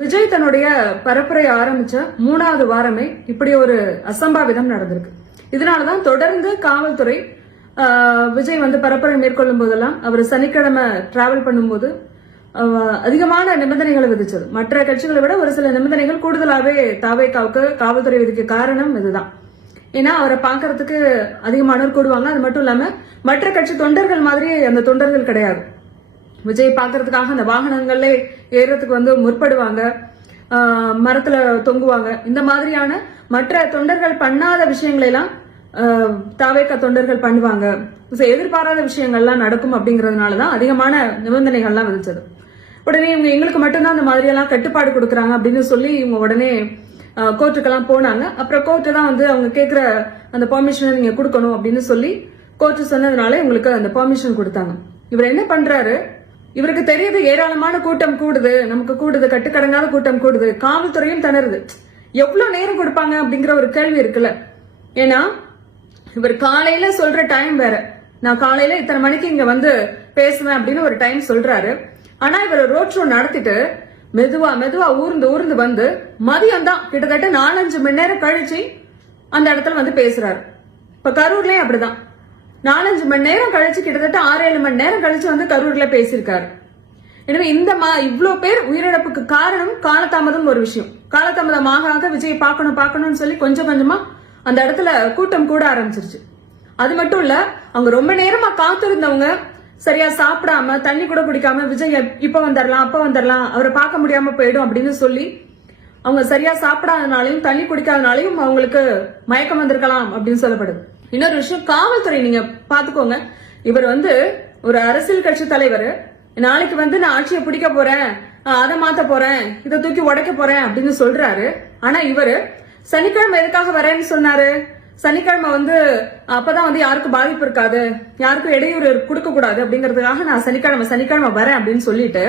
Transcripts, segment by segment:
விஜய் தன்னுடைய பரப்புரை ஆரம்பிச்ச மூணாவது வாரமே இப்படி ஒரு அசம்பாவிதம் நடந்திருக்கு. இதனாலதான் தொடர்ந்து காவல்துறை விஜய் வந்து பரப்புரை மேற்கொள்ளும் போதெல்லாம் அவர் சனிக்கிழமை டிராவல் பண்ணும்போது அதிகமான நிபந்தனைகளை விதிச்சது. மற்ற கட்சிகளை விட ஒரு சில நிபந்தனைகள் கூடுதலாவே தாவேக்காவுக்கு காவல்துறை விதிக்க காரணம் இதுதான். ஏன்னா அவரை பார்க்கறதுக்கு அதிகமானோர் கூடுவாங்க. அது மட்டும் இல்லாம மற்ற கட்சி தொண்டர்கள் மாதிரி அந்த தொண்டர்கள் கிடையாது. விஜய் பார்க்கறதுக்காக அந்த வாகனங்கள்ல ஏறுறதுக்கு வந்து முற்படுவாங்க. மரத்துல தொங்குவாங்க. இந்த மாதிரியான மற்ற தொண்டர்கள் பண்ணாத விஷயங்களை எல்லாம் ஆஹ் தொண்டர்கள் பண்ணுவாங்க. So, எதிர்பாராத விஷயங்கள்லாம் நடக்கும் அப்படிங்கறதுனால தான் அதிகமான நிபந்தனைகள்லாம் விதிச்சது. உடனே இவங்க எங்களுக்கு மட்டும்தான் அந்த மாதிரியெல்லாம் கட்டுப்பாடு கொடுக்குறாங்க அப்படின்னு சொல்லி இவங்க உடனே கோர்ட்டுக்கெல்லாம் போனாங்க. அப்புறம் கோர்ட்டு தான் வந்து அவங்க கேட்குற அந்த பெர்மிஷனை நீங்க கொடுக்கணும் அப்படின்னு சொல்லி கோர்ட்டு சொன்னதுனால இவங்களுக்கு அந்த பெர்மிஷன் கொடுத்தாங்க. இவர் என்ன பண்றாரு? இவருக்கு தெரியுது ஏராளமான கூட்டம் கூடுது. நமக்கு கூடுது கட்டுக்கடங்காத கூட்டம் கூடுது. காவல்துறையும் திணறுது. எவ்வளவு நேரம் கொடுப்பாங்க அப்படிங்கிற ஒரு கேள்வி இருக்குல்ல. ஏன்னா இவர் காலையில சொல்ற டைம் வேற. நான் காலையில இத்தனை மணிக்கு இங்க வந்து பேசுவேன் அப்படின்னு ஒரு டைம் சொல்றாரு. ஆனா இவர் ரோட் ஷோ நடத்திட்டு மெதுவா மெதுவா ஊர்ந்து ஊர்ந்து வந்து மதியம் தான். கிட்டத்தட்ட நாலஞ்சு மணி நேரம் கழிச்சு அந்த இடத்துல வந்து பேசுறாரு. இப்ப கரூர்லயும் அப்படிதான். நாலஞ்சு மணி நேரம் கழிச்சு கிட்டத்தட்ட ஆறு ஏழு மணி நேரம் கழிச்சு வந்து கரூர்ல பேசியிருக்காரு. எனவே இந்த மா இவ்வளோ பேர் உயிரிழப்புக்கு காரணம் காலதாமதம் ஒரு விஷயம். காலதாமதம் ஆக ஆக விஜய் பார்க்கணும் பார்க்கணும்னு சொல்லி கொஞ்சம் கொஞ்சமா அந்த இடத்துல கூட்டம் கூட ஆரம்பிச்சிருச்சு. அது மட்டும் இல்ல அவங்க ரொம்ப நேரமா காத்திருந்தவங்க சரியா சாப்பிடாம தண்ணி கூட குடிக்காம விஜய் இப்ப வந்துடலாம் அப்ப வந்துடலாம் அவரை பார்க்க முடியாம போயிடும் அப்படின்னு சொல்லி அவங்க சரியா சாப்பிடாதனாலையும் தண்ணி குடிக்காதனாலையும் அவங்களுக்கு மயக்கம் வந்திருக்கலாம் அப்படின்னு சொல்லப்படுது. இன்னொரு விஷயம் காவல்துறை நீங்க பாத்துக்கோங்க. இவர் வந்து ஒரு அரசியல் கட்சி தலைவர். நாளைக்கு வந்து நான் ஆட்சியை பிடிக்க போறேன் அதை மாத்த போறேன் இதை தூக்கி உடைக்க போறேன் அப்படின்னு சொல்றாரு. ஆனா இவரு சனிக்கிழமை எதுக்காக வரேன்னு சொன்னாரு? சனிக்கிழமை வந்து அப்பதான் வந்து யாருக்கும் பாதிப்பு இருக்காது. யாருக்கும் இடையூறு கொடுக்க கூடாது அப்படிங்கறதுக்காக நான் சனிக்கிழமை சனிக்கிழமை வரேன் அப்படின்னு சொல்லிட்டு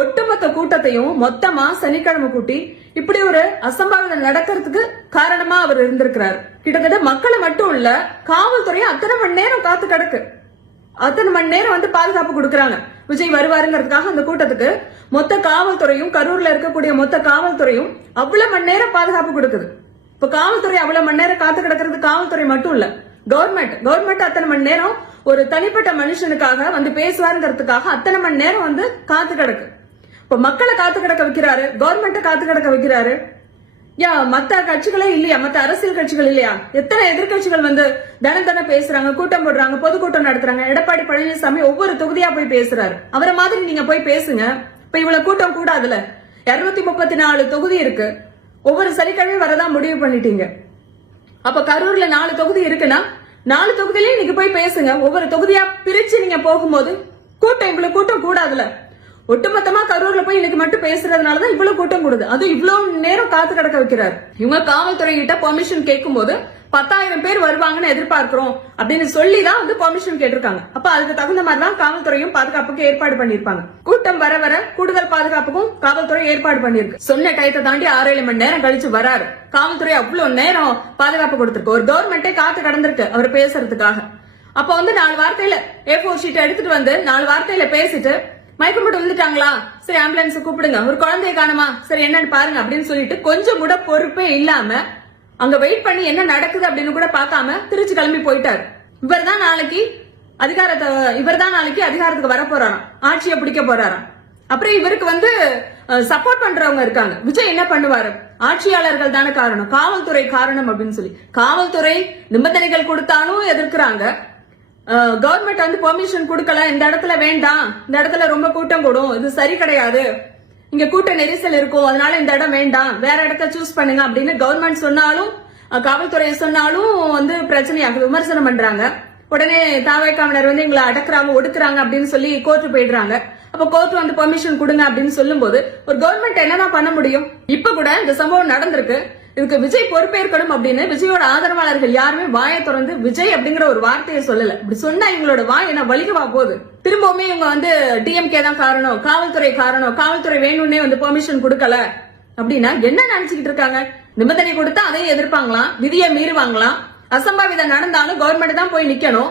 ஒட்டுமொத்த கூட்டத்தையும் மொத்தமா சனிக்கிழமை கூட்டி இப்படி ஒரு அசம்பாவிதம் நடக்கிறதுக்கு காரணமா அவர் இருந்திருக்கிறார். கிட்டத்தட்ட மக்களை மட்டும் இல்ல காவல்துறையை அத்தனை மணி நேரம் காத்து கிடக்கு. அத்தனை மணி நேரம் வந்து பாதுகாப்பு கொடுக்கறாங்க. விஜய் வருவாருங்கிறதுக்காக அந்த கூட்டத்துக்கு மொத்த காவல்துறையும் கரூர்ல இருக்கக்கூடிய மொத்த காவல்துறையும் அவ்வளவு மணி நேரம் பாதுகாப்பு கொடுக்குது. இப்ப காவல்துறை அவ்வளவு மணி நேரம் காத்து கிடக்கிறது காவல்துறை மட்டும் இல்ல கவர்மெண்ட் கவர்மெண்ட் அத்தனை மணி நேரம் ஒரு தனிப்பட்ட மனுஷனுக்காக வந்து பேசுவாருங்கிறதுக்காக அத்தனை மணி நேரம் வந்து காத்து கிடக்கு. இப்ப மக்களை காத்து கிடக்க வைக்கிறாரு கவர்மெண்ட்டை காத்து கிடக்க வைக்கிறாரு. யா மத்த கட்சிகளே இல்லையா? மத்த அரசியல் கட்சிகள் இல்லையா? எத்தனை எதிர்க்கட்சிகள் வந்து தினம் தினம் பேசுறாங்க கூட்டம் போடுறாங்க பொதுக்கூட்டம் நடத்துறாங்க எடப்பாடி பழனிசாமி ஒவ்வொரு தொகுதியா போய் பேசுறாரு. அவரை மாதிரி நீங்க போய் பேசுங்க. இப்ப இவ்வளவு கூட்டம் கூடாதுல இருநூத்தி முப்பத்தி நாலு தொகுதி இருக்கு. ஒவ்வொரு சனிக்கிழமையும் வரதான் முடிவு பண்ணிட்டீங்க. அப்ப கரூர்ல நாலு தொகுதி இருக்குன்னா நாலு தொகுதியிலயும் நீங்க போய் பேசுங்க. ஒவ்வொரு தொகுதியா பிரிச்சு நீங்க போகும்போது கூட்டம் இவ்வளவு கூட்டம் கூடாதுல ஒட்டுமொத்தமா கரூர்ல போய் இன்னைக்கு மட்டும் பேசுறதுனாலதான் இவ்வளவு கூட்டம் கூடுது. அது இவ்வளவு நேரம் காத்து கிடக்க வைக்கிறார். இவங்க காவல்துறை கிட்ட பெர்மிஷன் கேட்கும் போது பத்தாயிரம் பேர் வருவாங்கன்னு எதிர்பார்க்கிறோம் அப்படின்னு சொல்லி தான் வந்து பெர்மிஷன் கேட்டிருக்காங்க. அப்ப அதுக்கு தகுந்த மாதிரி தான் காவல்துறையும் பாதுகாப்புக்கு ஏற்பாடு பண்ணிருப்பாங்க கூட்டம் வர வர கூடுதல் பாதுகாப்புக்கும் காவல்துறை ஏற்பாடு பண்ணிருக்கு சொன்ன டயத்தை தாண்டி ஆறு ஏழு மணி நேரம் கழிச்சு வராரு. காவல்துறை அவ்வளவு நேரம் பாதுகாப்பு கொடுத்திருக்கு. ஒரு கவர்மெண்டே காத்து கடந்திருக்கு அவர் பேசுறதுக்காக. அப்ப வந்து நாலு வார்த்தையில ஏ போர் ஷீட் எடுத்துட்டு வந்து நாலு வார்த்தையில பேசிட்டு மயக்கம் போட்டு விழுந்துட்டாங்களா? சரி ஆம்புலன்ஸ் கூப்பிடுங்க. ஒரு குழந்தைய காணுமா? சரி என்னன்னு பாருங்க அப்படின்னு சொல்லிட்டு கொஞ்சம் கூட பொறுப்பே இல்லாம அங்க வெயிட் பண்ணி என்ன நடக்குது அப்படின்னு கூட பார்க்காம திருச்சி கிளம்பி போயிட்டாரு. இவர் தான் நாளைக்கு அதிகாரத்தை இவர் தான் நாளைக்கு அதிகாரத்துக்கு வர போறாராம். ஆட்சியை பிடிக்க போறாராம். அப்புறம் இவருக்கு வந்து சப்போர்ட் பண்றவங்க இருக்காங்க. விஜய் என்ன பண்ணுவாரு? ஆட்சியாளர்கள் தானே காரணம். காவல்துறை காரணம் அப்படின்னு சொல்லி. காவல்துறை நிபந்தனைகள் கொடுத்தாலும் எதிர்க்கிறாங்க. கவர்மெண்ட் வந்து பெர்மிஷன் கொடுக்கல. இந்த இடத்துல வேண்டாம். இந்த இடத்துல ரொம்ப கூட்டம் கூடும். இது சரி கிடையாது. இங்க கூட்ட நெரிசல் இருக்கும். அதனால இந்த இடம் வேண்டாம். வேற இடத்த சூஸ் பண்ணுங்க அப்படின்னு கவர்மெண்ட் சொன்னாலும் காவல்துறை சொன்னாலும் வந்து பிரச்சனையாகுது. விமர்சனம் பண்றாங்க. உடனே தாவைக்காவினர் வந்து எங்களை அடக்குறாங்க ஒடுக்குறாங்க அப்படின்னு சொல்லி கோர்ட்டு போயிடுறாங்க. அப்ப கோர்ட் வந்து பெர்மிஷன் கொடுங்க அப்படின்னு சொல்லும்போது ஒரு கவர்மெண்ட் என்னதான் பண்ண முடியும்? இப்ப கூட இந்த சம்பவம் நடந்திருக்கு. இதுக்கு விஜய் பொறுப்பேற்கணும் அப்படின்னு விஜயோட ஆதரவாளர்கள் யாருமே வாயை திறந்து விஜய் அப்படிங்கிற ஒரு வார்த்தையை சொல்லல. இப்படி சொன்னா இவங்களோட வாய் என்ன வலிக்கவா போகுது? திரும்பவுமே இவங்க வந்து டிஎம்கே தான் காரணம் காவல்துறை காரணம் காவல்துறை வேணும்னே வந்து பெர்மிஷன் கொடுக்கல அப்படின்னா என்ன நினைச்சுக்கிட்டு இருக்காங்க? நிபந்தனை கொடுத்தா அதையும் எதிர்ப்பாங்களாம்? விதியை மீறுவாங்களாம்? அசம்பாவிதம் நடந்தாலும் கவர்மெண்ட் தான் போய் நிக்கணும்.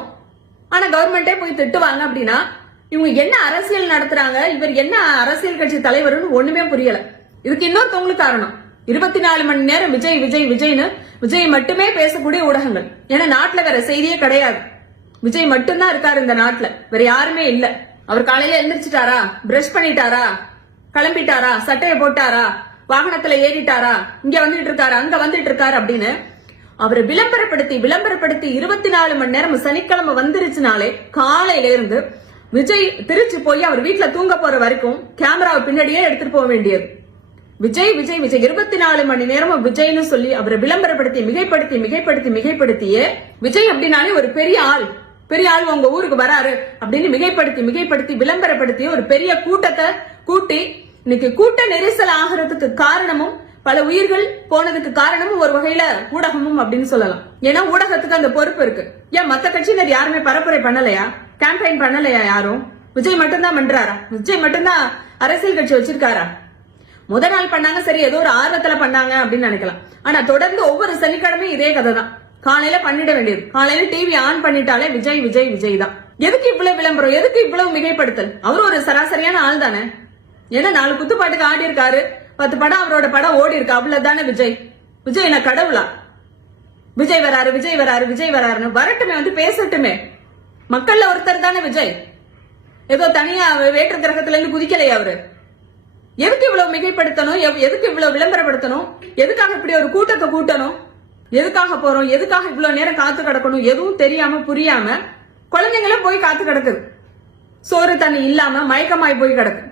ஆனா கவர்மெண்டே போய் திட்டுவாங்க அப்படின்னா இவங்க என்ன அரசியல் நடத்துறாங்க? இவர் என்ன அரசியல் கட்சி தலைவர்னு ஒண்ணுமே புரியல. இதுக்கு இன்னொருத்தவங்களுக்கு காரணம். இருபத்தி நாலு மணி நேரம் விஜய் விஜய் விஜய்னு விஜய் மட்டுமே பேசக்கூடிய ஊடகங்கள். ஏன்னா நாட்டுல வேற செய்தியே கிடையாது. விஜய் மட்டும்தான் இருக்காரு இந்த நாட்டுல. வேற யாருமே இல்ல. அவர் காலையில எழுந்திரிச்சிட்டாரா பிரஷ் பண்ணிட்டாரா? கிளம்பிட்டாரா? சட்டையை போட்டாரா? வாகனத்துல ஏறிட்டாரா? இங்க வந்துட்டு இருக்காரு? அங்க வந்துட்டு இருக்காரு அப்படின்னு அவரை விளம்பரப்படுத்தி விளம்பரப்படுத்தி இருபத்தி நாலு மணி நேரம் சனிக்கிழமை வந்துருச்சுனாலே காலையில இருந்து விஜய் திருச்சி போய் அவர் வீட்டுல தூங்க போற வரைக்கும் கேமராவை பின்னாடியே எடுத்துட்டு போக வேண்டியது. விஜய் விஜய் விஜய். இருபத்தி நாலு மணி நேரமும் விஜய்னு சொல்லி அவரை விளம்பரப்படுத்தி மிகைப்படுத்தி மிகைப்படுத்தி மிகைப்படுத்தியே விஜய் அப்படின்னாலே ஒரு பெரிய ஆள். பெரிய ஆள் உங்க ஊருக்கு வராரு அப்படின்னு மிகைப்படுத்தி மிகைப்படுத்தி விளம்பரப்படுத்தி ஒரு பெரிய கூட்டத்தை கூட்டி இன்னைக்கு கூட்ட நெரிசல் ஆகிறதுக்கு காரணமும் பல உயிர்கள் போனதுக்கு காரணமும் ஒரு வகையில ஊடகமும் அப்படின்னு சொல்லலாம். ஏன்னா ஊடகத்துக்கு அந்த பொறுப்பு இருக்கு. ஏன் மத்த கட்சியினர் யாருமே பரப்புரை பண்ணலையா? கேம்பெயின் பண்ணலையா யாரும்? விஜய் மட்டும்தான் பண்றாரா? விஜய் மட்டும்தான் அரசியல் கட்சி வச்சிருக்காரா? முத நாள் பண்ணாங்க சரி ஏதோ ஒரு ஆர்வத்துல பண்ணாங்க அப்படின்னு நினைக்கலாம். ஆனா தொடர்ந்து ஒவ்வொரு சனிக்கிழமையும் இதே கதை தான் காலையில பண்ணிட வேண்டியது. காலையில டிவி ஆன் பண்ணிட்டாலே விஜய் விஜய் விஜய் தான். எதுக்கு இவ்வளவு விளம்பரம்? எதுக்கு இவ்வளவு மிகைப்படுத்தல்? அவரு ஒரு சராசரியான ஆள் தானே. ஏன்னா நாலு குத்துப்பாட்டுக்கு ஆடி இருக்காரு பத்து படம் அவரோட படம் ஓடி இருக்கு. அவ்வளவுதானே விஜய்? விஜய் என்ன கடவுளா? விஜய் வராரு விஜய் வராரு விஜய் வராருன்னு வரட்டுமே வந்து பேசட்டுமே. மக்கள்ல ஒருத்தர் தானே விஜய். ஏதோ தனியா வேற்று கிரகத்துல இருந்து குதிக்கலையா அவரு? எதுக்கு இவ்வளவு மிகைப்படுத்தணும்? எவ்- எதுக்கு இவ்வளவு விளம்பரப்படுத்தணும்? எதுக்காக இப்படி ஒரு கூட்டத்தை கூட்டணும்? எதுக்காக போறோம்? எதுக்காக இவ்வளவு நேரம் காத்து கிடக்கணும்? எதுவும் தெரியாம புரியாம குழந்தைங்களும் போய் காத்து கிடக்குது. சோறு தண்ணி இல்லாம மயக்கமாய் போய் கிடக்கு.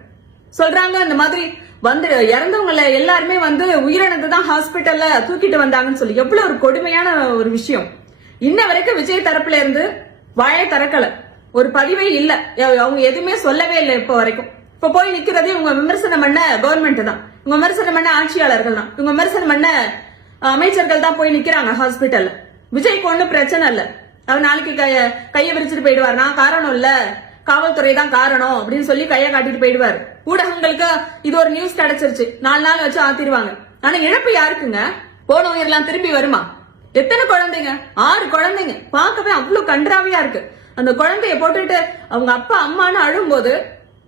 சொல்றாங்க இந்த மாதிரி வந்து இறந்தவங்கள எல்லாருமே வந்து உயிரிழந்து தான் ஹாஸ்பிட்டல்ல தூக்கிட்டு வந்தாங்கன்னு சொல்லி. எவ்வளவு ஒரு கொடுமையான ஒரு விஷயம். இன்ன வரைக்கும் விஜய் தரப்புல இருந்து வாயை திறக்கல. ஒரு பதிவே இல்ல. அவங்க எதுவுமே சொல்லவே இல்லை இப்போ வரைக்கும். இப்ப போய் நிக்கிறதே இவங்க விமர்சனம் பண்ண கவர்மெண்ட் தான். இவங்க விமர்சனம் பண்ண ஆட்சியாளர்கள் தான். இவங்க விமர்சனம் பண்ண அமைச்சர்கள் தான் போய் நிக்கிறாங்க ஹாஸ்பிட்டல்ல விஜய்க்கு ஒன்றும் பிரச்சனை இல்ல. அவர் நாளைக்கு கைய கைய விரிச்சிட்டு போயிடுவார்னா நான் காரணம் இல்ல. காவல்துறை தான் காரணம் அப்படின்னு சொல்லி கைய காட்டிட்டு போயிடுவாரு. ஊடகங்களுக்கு இது ஒரு நியூஸ் கிடைச்சிருச்சு. நாலு நாள் வச்சு ஆத்திடுவாங்க. ஆனா இழப்பு யாருக்குங்க? போன உயிரெல்லாம் திரும்பி வருமா? எத்தனை குழந்தைங்க? ஆறு குழந்தைங்க. பார்க்கவே அவ்வளவு கன்றாவியா இருக்கு. அந்த குழந்தைய போட்டுட்டு அவங்க அப்பா அம்மான்னு அழும்போது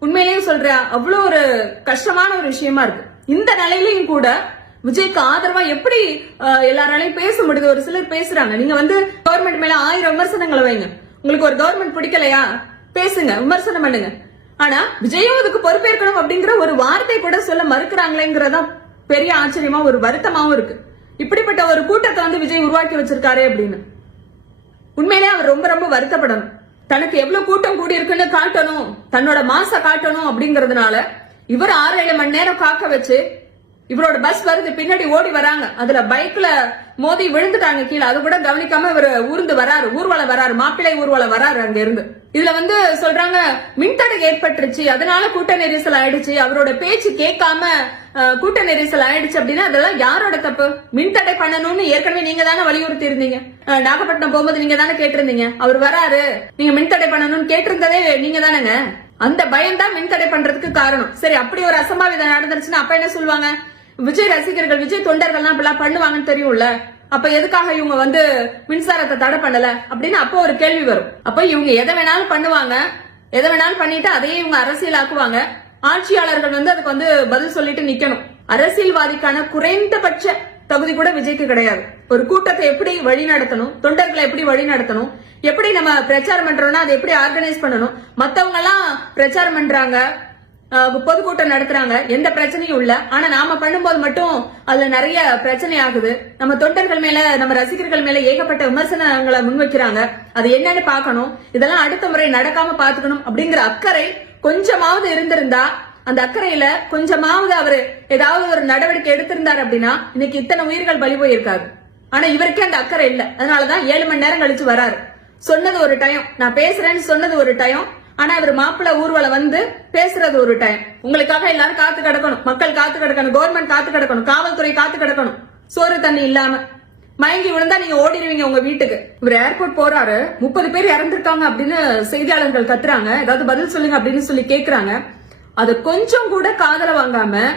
உண்மையிலேயே சொல்றேன் அவ்வளவு ஒரு கஷ்டமான ஒரு விஷயமா இருக்கு. இந்த நிலையிலையும் கூட விஜய்க்கு ஆதரவா எப்படி எல்லாராலையும் பேச முடியுது? ஒரு சிலர் பேசுறாங்க. நீங்க வந்து கவர்மெண்ட் மேல ஆயிரம் விமர்சனங்களை வைங்க. உங்களுக்கு ஒரு கவர்மெண்ட் பிடிக்கலையா? பேசுங்க விமர்சனம் பண்ணுங்க. ஆனா விஜயும் இதுக்கு பொறுப்பேற்கணும் அப்படிங்கிற ஒரு வார்த்தை கூட சொல்ல மறுக்கிறாங்களேங்கிறதா பெரிய ஆச்சரியமா ஒரு வருத்தமாவும் இருக்கு. இப்படிப்பட்ட ஒரு கூட்டத்தை வந்து விஜய் உருவாக்கி வச்சிருக்காரு அப்படின்னு. உண்மையிலே அவர் ரொம்ப ரொம்ப வருத்தப்படணும். தனக்கு எவ்வளவு கூட்டம் கூடி இருக்குன்னு காட்டணும் தன்னோட மாச காட்டணும் அப்படிங்கறதுனால இவர் ஆறு ஏழு மணி நேரம் காக்க வச்சு இவரோட பஸ் வருது பின்னாடி ஓடி வராங்க. அதுல பைக்ல மோதி விழுந்துட்டாங்க கீழே. அது கூட கவனிக்காம இவர் ஊர்ந்து வராரு ஊர்வலம் வராரு மாப்பிள்ளை ஊர்வலம் வராரு அங்க இருந்து இதுல வந்து சொல்றாங்க மின்தடை ஏற்பட்டுருச்சு அதனால கூட்ட நெரிசல் ஆயிடுச்சு அவரோட பேச்சு கேட்காம கூட்ட நெரிசல் ஆயிடுச்சு அப்படின்னா அதெல்லாம் யாரோட தப்பு? மின்தடை பண்ணணும்னு ஏற்கனவே நீங்க தானே வலியுறுத்தி இருந்தீங்க நாகப்பட்டினம் போகும்போது நீங்க தானே கேட்டிருந்தீங்க. அவர் வராரு நீங்க மின்தடை பண்ணணும்னு கேட்டிருந்ததே நீங்க தானேங்க. அந்த பயம் தான் மின்தடை பண்றதுக்கு காரணம். சரி அப்படி ஒரு அசம்பாவிதம் நடந்துருச்சுன்னா அப்ப என்ன சொல்லுவாங்க? விஜய் ரசிகர்கள் விஜய் தொண்டர்கள்லாம் இப்பெல்லாம் பண்ணுவாங்கன்னு தெரியும்ல? அப்ப எதுக்காக இவங்க வந்து மின்சாரத்தை தடை பண்ணல? அப்படின்னு அப்போ ஒரு கேள்வி வரும். அப்ப இவங்க எதை வேணாலும் பண்ணுவாங்க. எதை வேணாலும் பண்ணிட்டு அதையே இவங்க அரசியலாக்குவாங்க. ஆட்சியாளர்கள் வந்து அதுக்கு வந்து பதில் சொல்லிட்டு நிக்கணும். அரசியல்வாதிக்கான குறைந்தபட்ச தகுதி கூட விஜய்க்கு கிடையாது. ஒரு கூட்டத்தை எப்படி வழி நடத்தணும்? தொண்டர்களை எப்படி வழி நடத்தணும்? எப்படி நம்ம பிரச்சாரம் பண்றோம்னா அதை எப்படி ஆர்கனைஸ் பண்ணணும்? மத்தவங்க எல்லாம் பிரச்சாரம் பண்றாங்க. பொதுக்கூட்டம் நடத்துறாங்க. எந்த பிரச்சனையும் இல்ல. ஆனா நாம பண்ணும்போது மட்டும் அதுல நிறைய பிரச்சனை ஆகுது. நம்ம தொண்டர்கள் மேல நம்ம ரசிகர்கள் மேல ஏகப்பட்ட விமர்சனங்களை முன்வைக்கிறாங்க. அது என்னன்னு பார்க்கணும். இதெல்லாம் அடுத்த முறை நடக்காம பாத்துக்கணும் அப்படிங்கிற அக்கறை கொஞ்சமாவது இருந்திருந்தா அந்த அக்கறையில கொஞ்சமாவது அவரு ஏதாவது ஒரு நடவடிக்கை எடுத்திருந்தாரு அப்படின்னா இன்னைக்கு இத்தனை உயிர்கள் பலி போயிருக்காரு. ஆனா இவருக்கே அந்த அக்கறை இல்ல. அதனாலதான் ஏழு மணி நேரம் கழிச்சு வராரு. சொன்னது ஒரு டைம் நான் பேசுறேன்னு சொன்னது ஒரு டைம் ஆனா இவர் மாப்பிள்ள ஊர்வலம் வந்து பேசுறது ஒரு டைம் உங்களுக்காக எல்லாரும் காத்து கிடக்கணும். மக்கள் காத்து கிடக்கணும். கவர்மெண்ட் காத்து கிடக்கணும். காவல்துறை காத்து கிடக்கணும். சோறு தண்ணி இல்லாம. மயங்கி விழுந்தா நீங்க ஓடிடுவீங்க உங்க வீட்டுக்கு. இவர் ஏர்போர்ட் போறாரு. முப்பது பேர் இறந்திருக்காங்க அப்படின்னு செய்தியாளர்கள் கத்துறாங்க. ஏதாவது பதில் சொல்லுங்க அப்படின்னு சொல்லி கேக்குறாங்க. அது கொஞ்சம் கூட காதல வாங்காம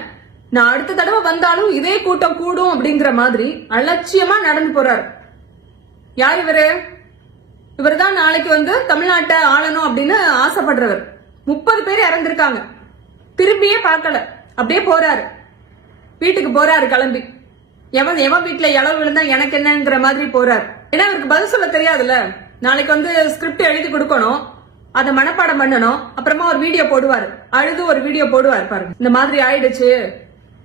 நான் அடுத்த தடவை வந்தாலும் இதே கூட்டம் கூடும் அப்படிங்கிற மாதிரி அலட்சியமா நடந்து போறாரு. யார் இவரு? இவர்தான் நாளைக்கு வந்து தமிழ்நாட்டை ஆளணும் அப்படின்னு ஆசைப்படுறவர். முப்பது பேர் இறந்திருக்காங்க. திரும்பியே பார்க்கல. அப்படியே போறாரு. வீட்டுக்கு போறாரு கிளம்பி. எவன் எவன் வீட்டுல இளவு விழுந்தா எனக்கு என்னங்கிற மாதிரி போறாரு. ஏன்னா அவருக்கு பதில் சொல்ல தெரியாதுல்ல. நாளைக்கு வந்து ஸ்கிரிப்ட் எழுதி கொடுக்கணும். அதை மனப்பாடம் பண்ணணும். அப்புறமா ஒரு வீடியோ போடுவாரு. அழுது ஒரு வீடியோ போடுவார் பாருங்க. இந்த மாதிரி ஆயிடுச்சு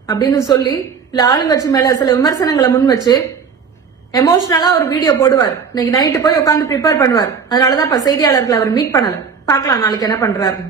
அப்படின்னு சொல்லி இல்ல ஆளுங்கட்சி மேல சில விமர்சனங்களை முன் வச்சு எமோஷனலா ஒரு வீடியோ போடுவார். இன்னைக்கு நைட்டு போய் உட்காந்து ப்ரிப்பேர் பண்ணுவார். அதனாலதான் இப்ப செய்தியாளர்களை அவர் மீட் பண்ணல. பாக்கலாம் நாளைக்கு என்ன பண்றாரு